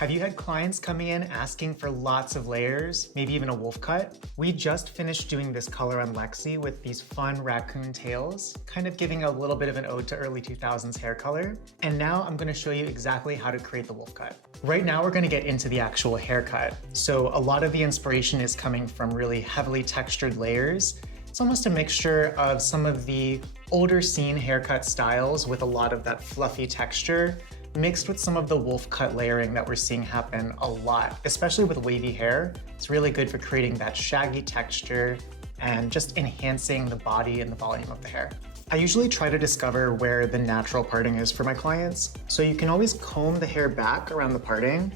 Have you had clients coming in asking for lots of layers, maybe even a wolf cut? We just finished doing this color on Lexi with these fun raccoon tails, kind of giving a little bit of an ode to early 2000s hair color. And now I'm gonna show you exactly how to create the wolf cut. Right now we're gonna get into the actual haircut. So a lot of the inspiration is coming from really heavily textured layers. It's almost a mixture of some of the older scene haircut styles with a lot of that fluffy texture, mixed with some of the wolf cut layering that we're seeing happen a lot, especially with wavy hair. It's really good for creating that shaggy texture and just enhancing the body and the volume of the hair. I usually try to discover where the natural parting is for my clients. So you can always comb the hair back around the parting.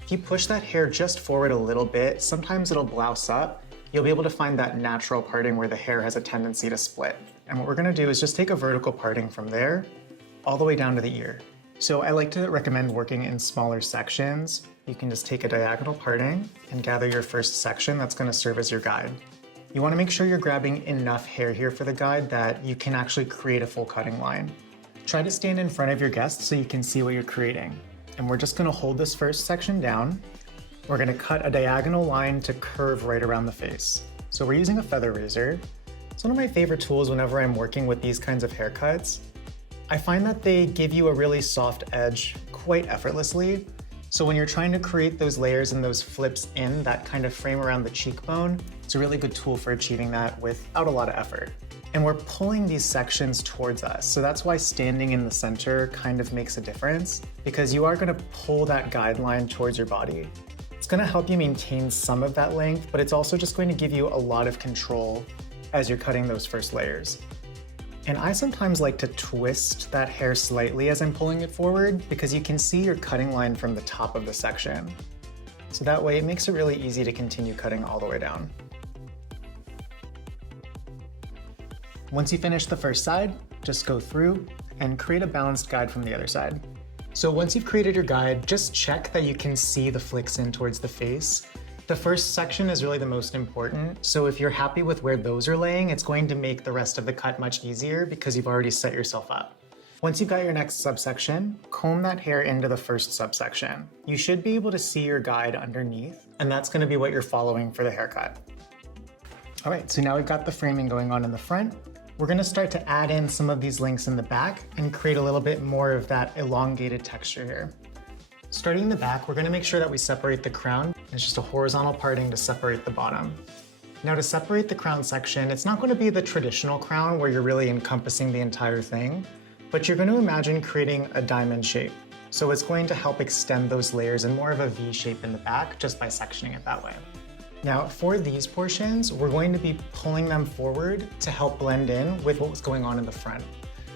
If you push that hair just forward a little bit, sometimes it'll blouse up. You'll be able to find that natural parting where the hair has a tendency to split. And what we're gonna do is just take a vertical parting from there all the way down to the ear. So I like to recommend working in smaller sections. You can just take a diagonal parting and gather your first section that's gonna serve as your guide. You wanna make sure you're grabbing enough hair here for the guide that you can actually create a full cutting line. Try to stand in front of your guest so you can see what you're creating. And we're just gonna hold this first section down. We're gonna cut a diagonal line to curve right around the face. So we're using a feather razor. It's one of my favorite tools whenever I'm working with these kinds of haircuts. I find that they give you a really soft edge quite effortlessly. So when you're trying to create those layers and those flips in that kind of frame around the cheekbone, it's a really good tool for achieving that without a lot of effort. And we're pulling these sections towards us. So that's why standing in the center kind of makes a difference, because you are gonna pull that guideline towards your body. It's gonna help you maintain some of that length, but it's also just going to give you a lot of control as you're cutting those first layers. And I sometimes like to twist that hair slightly as I'm pulling it forward because you can see your cutting line from the top of the section. So that way it makes it really easy to continue cutting all the way down. Once you finish the first side, just go through and create a balanced guide from the other side. So once you've created your guide, just check that you can see the flicks in towards the face. The first section is really the most important, so if you're happy with where those are laying, it's going to make the rest of the cut much easier because you've already set yourself up. Once you've got your next subsection, comb that hair into the first subsection. You should be able to see your guide underneath, and that's going to be what you're following for the haircut. All right, so now we've got the framing going on in the front. We're going to start to add in some of these links in the back and create a little bit more of that elongated texture here. Starting in the back, we're gonna make sure that we separate the crown. It's just a horizontal parting to separate the bottom. Now to separate the crown section, it's not gonna be the traditional crown where you're really encompassing the entire thing, but you're gonna imagine creating a diamond shape. So it's going to help extend those layers in more of a V shape in the back just by sectioning it that way. Now for these portions, we're going to be pulling them forward to help blend in with what was going on in the front.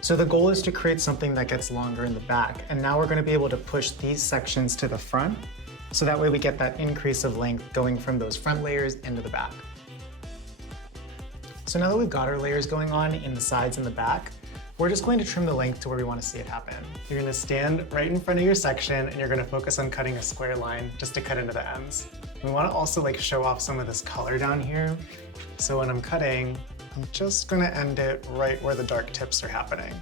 So the goal is to create something that gets longer in the back. And now we're gonna be able to push these sections to the front. So that way we get that increase of length going from those front layers into the back. So now that we've got our layers going on in the sides and the back, we're just going to trim the length to where we wanna see it happen. You're gonna stand right in front of your section and you're gonna focus on cutting a square line just to cut into the ends. We wanna also show off some of this color down here. So when I'm cutting, I'm just gonna end it right where the dark tips are happening.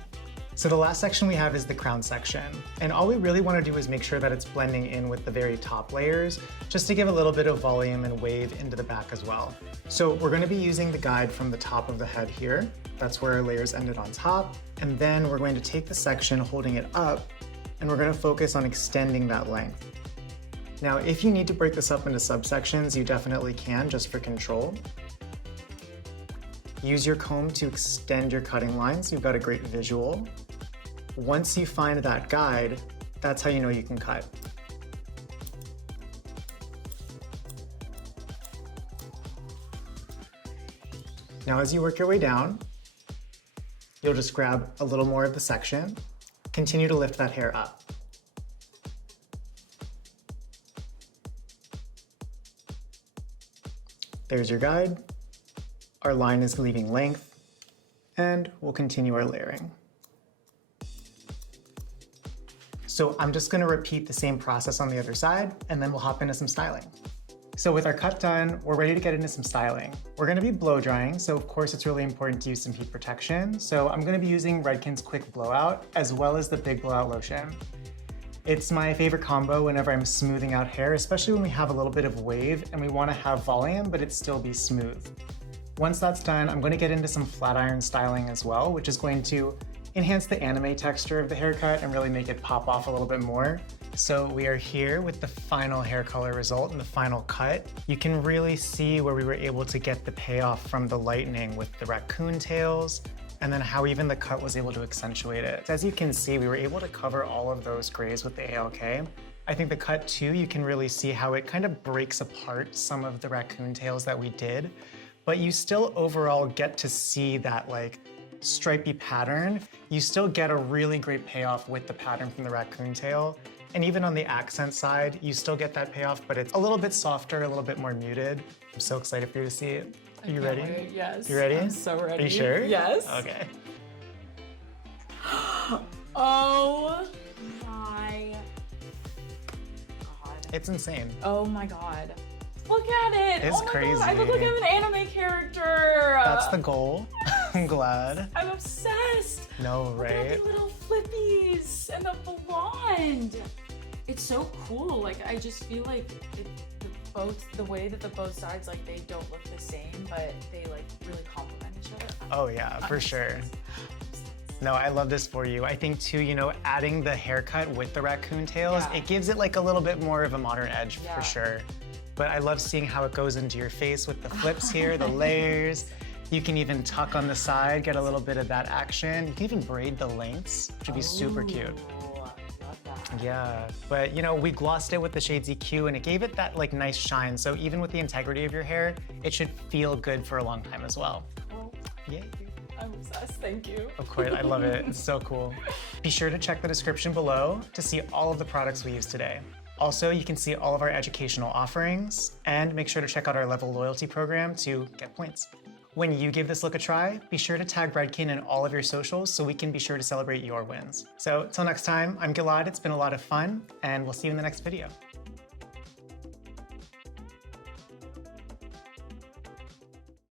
So the last section we have is the crown section. And all we really wanna do is make sure that it's blending in with the very top layers, just to give a little bit of volume and wave into the back as well. So we're gonna be using the guide from the top of the head here. That's where our layers ended on top. And then we're going to take the section, holding it up, and we're gonna focus on extending that length. Now, if you need to break this up into subsections, you definitely can, just for control. Use your comb to extend your cutting line so you've got a great visual. Once you find that guide, that's how you know you can cut. Now as you work your way down, you'll just grab a little more of the section, continue to lift that hair up. There's your guide. Our line is leaving length, and we'll continue our layering. So I'm just gonna repeat the same process on the other side, and then we'll hop into some styling. So with our cut done, we're ready to get into some styling. We're gonna be blow drying, so of course it's really important to use some heat protection. So I'm gonna be using Redken's Quick Blowout, as well as the Big Blowout lotion. It's my favorite combo whenever I'm smoothing out hair, especially when we have a little bit of wave and we want to have volume, but it still be smooth. Once that's done, I'm going to get into some flat iron styling as well, which is going to enhance the anime texture of the haircut and really make it pop off a little bit more. So we are here with the final hair color result and the final cut. You can really see where we were able to get the payoff from the lightning with the raccoon tails, and then how even the cut was able to accentuate it. As you can see, we were able to cover all of those grays with the ALK. I think the cut too, you can really see how it kind of breaks apart some of the raccoon tails that we did, but you still overall get to see that like stripy pattern. You still get a really great payoff with the pattern from the raccoon tail. And even on the accent side, you still get that payoff, but it's a little bit softer, a little bit more muted. I'm so excited for you to see it. Are you ready? Wait, yes. You ready? I'm so ready. Are you sure? Yes. Okay. Oh my God. It's insane. Oh my God. Look at it. It's oh my crazy. God. I look like I'm an anime character. That's the goal. I'm glad. I'm obsessed. No, Look at right? the little flippies and the blonde. It's so cool. Like, I just feel like the way that the both sides, like, they don't look the same, but they like really complement each other. Oh yeah, for sure. No, I love this for you. I think too, you know, adding the haircut with the raccoon tails, Yeah. it gives it like a little bit more of a modern edge Yeah. for sure. But I love seeing how it goes into your face with the flips here, the layers. You can even tuck on the side, get a little bit of that action. You can even braid the lengths, which would be super cute. Ooh, I love that. Yeah, but you know, we glossed it with the shades EQ and it gave it that like nice shine. So even with the integrity of your hair, it should feel good for a long time as well. Oh, Yay. I'm obsessed. Thank you. Of course, I love it. It's so cool. Be sure to check the description below to see all of the products we use today. Also, you can see all of our educational offerings and make sure to check out our Level loyalty program to get points. When you give this look a try, be sure to tag Redken in all of your socials so we can be sure to celebrate your wins. So till next time, I'm Gilad. It's been a lot of fun and we'll see you in the next video.